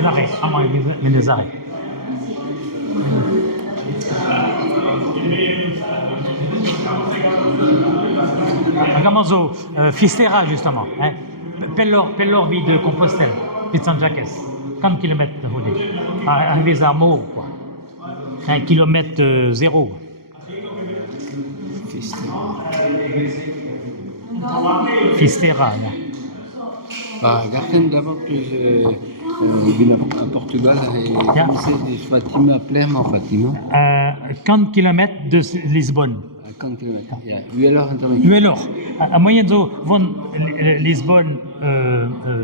les arrêts. Les arrêts. Agamozo, Fistera justement. Pellor vie de Compostelle, de San Jacques. 40 km de route. Arrivé à Meaux, quoi. 1 km 0. Fistera. Garten d'abord que vine a Portugal et c'est Fatima, Plema Fatima. 40 km de Lisbonne. 40 km. Uelor internet. Uelor. A moyen de von Lisbonne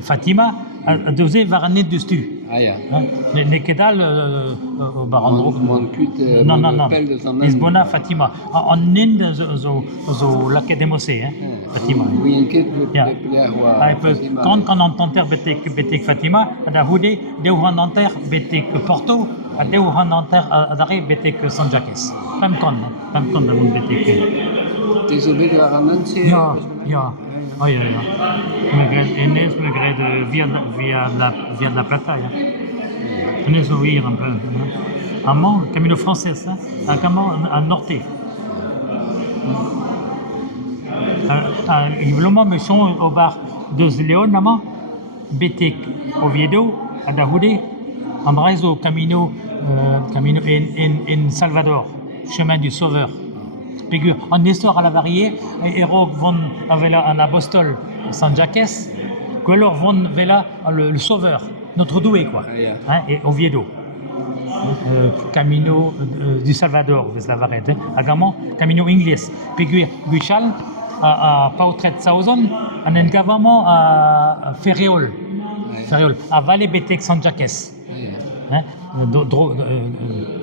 Fatima a dosé varane du stu. Ah ja. Ne kedal au barandro. Non. Lisbonne Fatima. En Inde zo l'académosé Fatima. Oui, en quête quand on entend betek Fatima, ada hude de han enter betek Porto, de han enter adare betek San Jacques. Pam kon da mon betek. Désolé de Aranan, c'est. Ja. Oh ja. Enes de via de la Plata, ja. Enes ouvir un peu. Amant, Camino français, un Camino à Norte. Évidemment, mais sont au bar de León, nama, Betek, Oviedo, Adahude, Ambrazo, Camino en Salvador, chemin du Sauveur. En histoire à la variée, Héros von Avela en Apostole, San Jacques, quelor von Vela le Sauveur, notre doué, quoi. Et Oviedo. Camino du Salvador, vous la varete. Agamo, Camino Inglés. Peguir Guichal, à Pautret Sauzon, en engavamo à Ferreol. À Valle Betek San Jacques.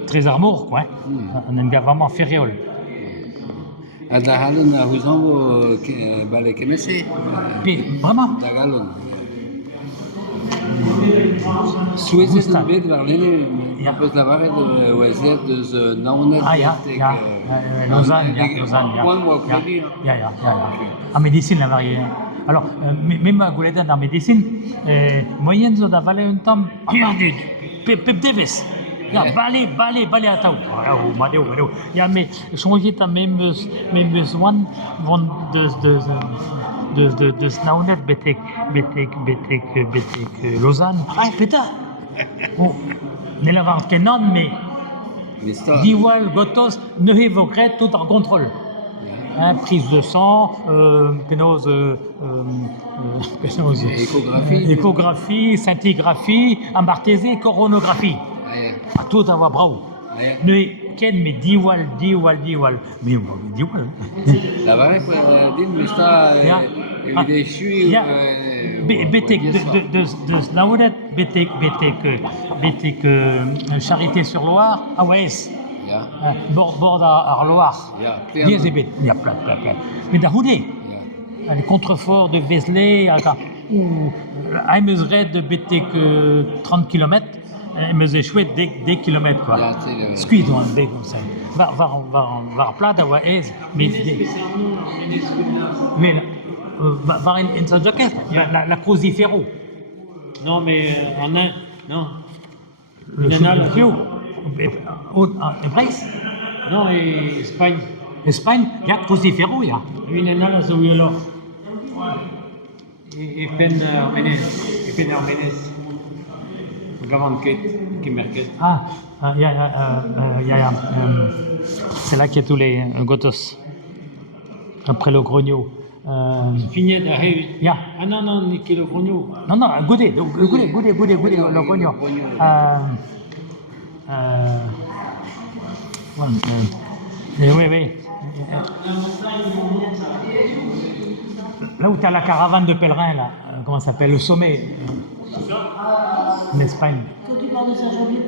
Très armour, quoi. En engavamo à Ferreol. À Dagalon, à Rouzango, Balé Kemese. Vraiment? Dagalon. Suisse est un peu de Verlaine, parce que la varette de Oisier de Naunet. Lausanne. En médecine, la variée. Alors, même à Gouledan, en médecine, moyenne de valer un temps, regardez, Pep Davis. Balé à Tau. Madeo. Ja, mais changer ta même besoin de Snaunet, Betek, Lausanne. Ah, putain! Ne l'avons que non, mais Diwal, Gotos, ne évoquerait tout en contrôle. Prise de sang, échographie, scintigraphie, embarthésée, coronographie. À tout avoir bravo. Ne ken mais Diwal. Mais Diwal. La varette mais ça il suis Betek de Snaudet, Betek Charité-sur-Loire, à Ouest. Bord à Loire. Il y a plein. Mais d'Ahoudé, les contreforts de Vézelay, ou à mesure de Betek 30 km, mais chouette des kilomètres, quoi. Squid, on dit comme ça. Va plat à Ouest, mais va en San Jacques, la Crucifero. Non, mais en un, non. Le Fio. Brest. Non, et Espagne. Espagne, il y a Crucifero, il y a. Une année, c'est où alors. Et peine Arménès. Qui marquait. C'est là qu'il y a tous les gotos. Après le grogno. Fini de Yeah. Ah non, qui le grogno. Non, goûtez, le grogno. Oui. Là où tu as la caravane de pèlerins, là, comment ça s'appelle, le sommet, en Espagne.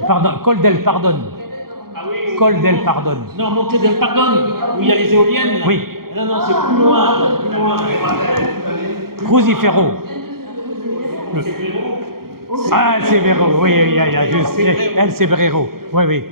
Pardon, Col del Pardon. Col del Pardon. Non, Monte del Pardon, où il y a les éoliennes. Oui. Non, c'est plus loin. Crucifero. Ah, El Severo, oui, El Severo, oui.